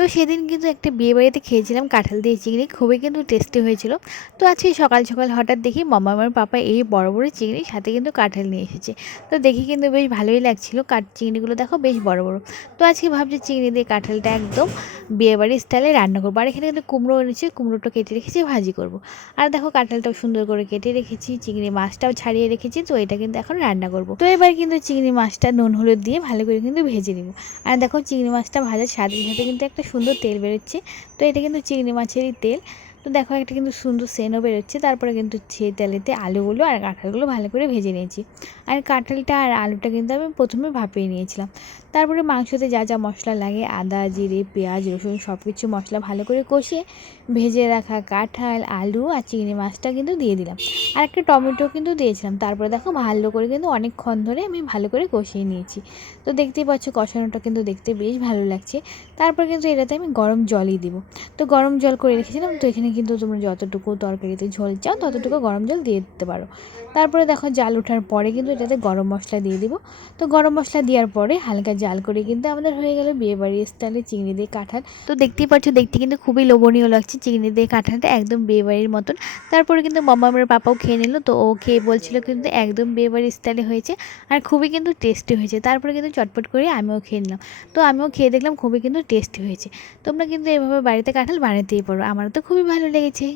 তো সেদিন কিন্তু একটা বিয়েবাড়িতে খেয়েছিলাম কাঁঠাল দিয়ে চিংড়ি, খুবই কিন্তু টেস্টি হয়েছিল। তো আজকে সকাল সকাল হঠাৎ দেখি মামার পাপা এই বড় বড় চিংড়ির সাথে কিন্তু কাঁঠাল নিয়ে এসেছে। তো দেখি কিন্তু বেশ ভালোই লাগছিল, চিংড়িগুলো দেখো বেশ বড় বড়। তো আজকে ভাবছি চিংড়ি দিয়ে কাঁঠালটা একদম বিয়েবাড়ির স্টাইলে রান্না করবো। আর এখানে কিন্তু কুমড়ো এনেছি, কুমড়োটা কেটে রেখেছি ভাজি করব। আর দেখো কাঁঠালটাও সুন্দর করে কেটে রেখেছি, চিংড়ি মাছটাও ছাড়িয়ে রেখেছি। তো এটা কিন্তু এখন রান্না করব। তো এবার কিন্তু চিংড়ি মাছটা নুন হলুদ দিয়ে ভালো করে কিন্তু ভেজে নিব। আর দেখো চিংড়ি মাছটা ভাজার সাথে সাথে কিন্তু একটা সুন্দর তেল বেরোচ্ছে। তো এটা কিন্তু চিংড়ি মাছেরই তেল। তো দেখো একটা কিন্তু সুন্দর সেন্টও বেরোচ্ছে। তারপরে কিন্তু সেই তেলেতে আলুগুলো আর কাঁঠালগুলো ভালো করে ভেজে নিয়েছি। আর কাঁঠালটা আর আলুটা কিন্তু আমি প্রথমে ভাপিয়ে নিয়েছিলাম। তারপরে মাংসতে যা যা মশলা লাগে আদা জিরে পেঁয়াজ রসুন সব কিছু মশলা ভালো করে কষিয়ে ভেজে রাখা কাঁঠাল আলু আর চিংড়ি মাছটা কিন্তু দিয়ে দিলাম। আর একটা টমেটো কিন্তু দিয়েছিলাম। তারপরে দেখো ভালো করে কিন্তু অনেকক্ষণ ধরে আমি ভালো করে কষিয়ে নিয়েছি। তো দেখতেই পাচ্ছ কষানোটা কিন্তু দেখতে বেশ ভালো লাগছে। তারপর কিন্তু এটাতে আমি গরম জলই দিব। তো গরম জল করে রেখেছিলাম। তো এখানে কিন্তু তোমরা যতটুকু তরকারিতে ঝোল চাও ততটুকু গরম জল দিয়ে দিতে পারো। তারপরে দেখো জাল ওঠার পরে কিন্তু এটাতে গরম মশলা দিয়ে দিব। তো গরম মশলা দেওয়ার পরে হালকা জাল করে কিন্তু আমাদের হয়ে গেল বিয়েবাড়ির স্টাইলে চিংড়ি দিয়ে কাঁঠাল। তো দেখতেই পাচ্ছ দেখতে কিন্তু খুবই লোভনীয় লাগছে চিংড়ি দিয়ে কাঁঠালটা, একদম বিয়েবাড়ির মতন। তারপরে কিন্তু মামার পাপাও খেয়ে নিল। তো ও খেয়ে বলছিল কিন্তু একদম বিয়েবাড়ির স্টাইলে হয়েছে আর খুবই কিন্তু টেস্টি হয়েছে। তারপরে কিন্তু চটপট করে আমিও খেয়ে নিলাম। তো আমিও খেয়ে দেখলাম খুবই কিন্তু টেস্টি হয়েছে। তোমরা কিন্তু এভাবে বাড়িতে কাঁঠাল বানাতেই পারো, আমার তো খুবই ভালো লেগেছে।